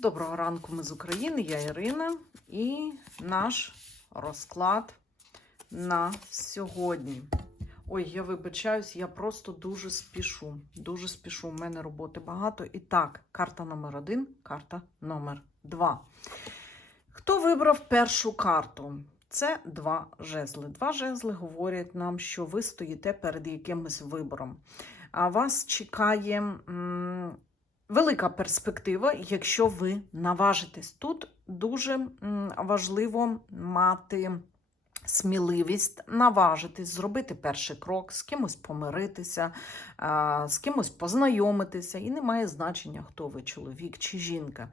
Доброго ранку, ми з України, я Ірина, і наш розклад на сьогодні. Ой, я вибачаюсь, я просто дуже спішу. Дуже спішу. У мене роботи багато. І так, карта номер один, карта номер два. Хто вибрав першу карту? Це два жезли. Два жезли говорять нам, що ви стоїте перед якимось вибором. А вас чекає м, велика перспектива, якщо ви наважитесь. Тут дуже важливо мати сміливість наважитись, зробити перший крок, з кимось помиритися, з кимось познайомитися. І не має значення, хто ви, чоловік чи жінка.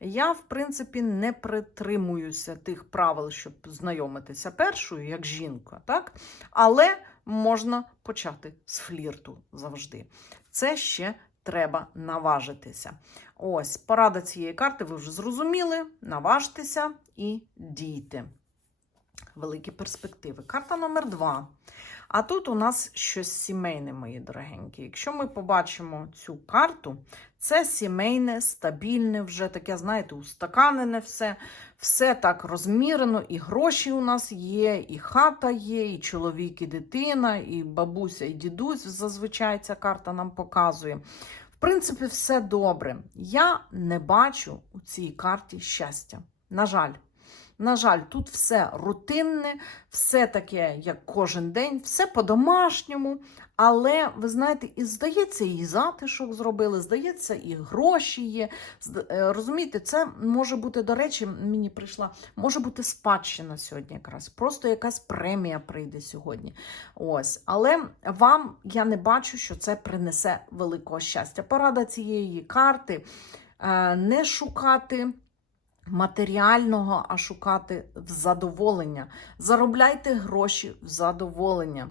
Я, в принципі, не притримуюся тих правил, щоб знайомитися першою, як жінка, так? але можна почати з флірту завжди. Це ще треба наважитися. Ось, порада цієї карти, ви вже зрозуміли. Наважтеся і дійте. Великі перспективи. Карта номер два. А тут у нас щось сімейне, мої дорогенькі. Якщо ми побачимо цю карту, це сімейне, стабільне, вже таке, знаєте, устаканене все. Все так розмірено, і гроші у нас є, і хата є, і чоловік, і дитина, і бабуся, і дідусь. Зазвичай ця карта нам показує. В принципі, все добре. Я не бачу у цій карті щастя. На жаль. На жаль, тут все рутинне, все таке, як кожен день, все по-домашньому. Але, ви знаєте, і здається, і затишок зробили, здається, і гроші є. Е, Розумієте, це може бути, до речі, мені прийшла, може бути спадщина сьогодні якраз. Просто якась премія прийде сьогодні. Ось. Але вам я не бачу, що це принесе великого щастя. Порада цієї карти е, не шукати матеріального, а шукати в задоволення. Заробляйте гроші в задоволення.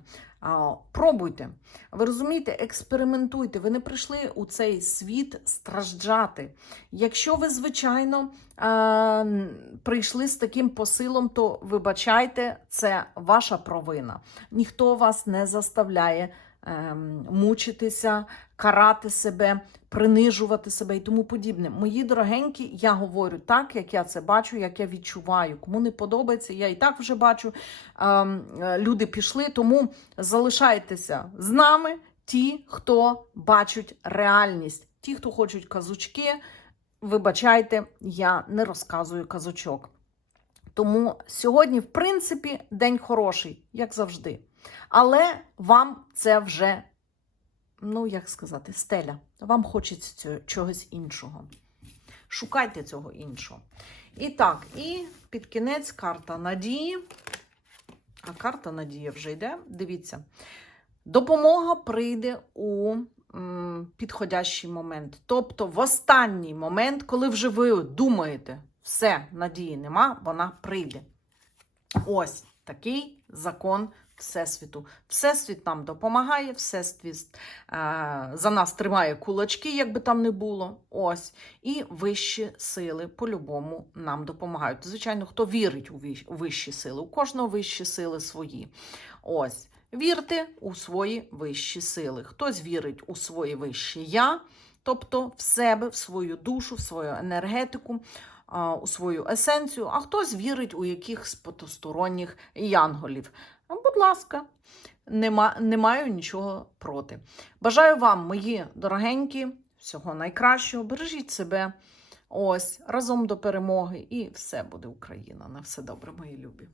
Пробуйте. Ви розумієте, експериментуйте. Ви не прийшли у цей світ страждати. Якщо ви, звичайно, е, прийшли з таким посилом, то вибачайте, це ваша провина. Ніхто вас не заставляє мучитися, карати себе, принижувати себе і тому подібне. Мої дорогенькі, я говорю так, як я це бачу, як я відчуваю. Кому не подобається, я і так вже бачу. Ем, е, люди пішли, тому залишайтеся з нами ті, хто бачать реальність, ті, хто хочуть казочки. Вибачайте, я не розказую казочок. Тому сьогодні, в принципі, день хороший, як завжди. Але вам це вже, ну як сказати, стеля. Вам хочеться цього, чогось іншого. Шукайте цього іншого. І так, і під кінець карта надії. А карта надії вже йде. Дивіться. Допомога прийде у м, підходящий момент. Тобто, в останній момент, коли вже ви думаєте, все, надії нема, вона прийде. Ось такий закон Всесвіту. Всесвіт нам допомагає, Всесвіт е, за нас тримає кулачки, як би там не було. Ось. І вищі сили по-любому нам допомагають. Звичайно, хто вірить у вищ- вищі сили, у кожного вищі сили свої. Ось. Вірте у свої вищі сили. Хтось вірить у своє вище я, тобто в себе, в свою душу, в свою енергетику, у свою есенцію, а хтось вірить у якихось потусторонніх янголів. Будь ласка, нема, не маю нічого проти. Бажаю вам, мої дорогенькі, всього найкращого. Бережіть себе. Ось разом до перемоги, і все буде Україна. На все добре, мої любі.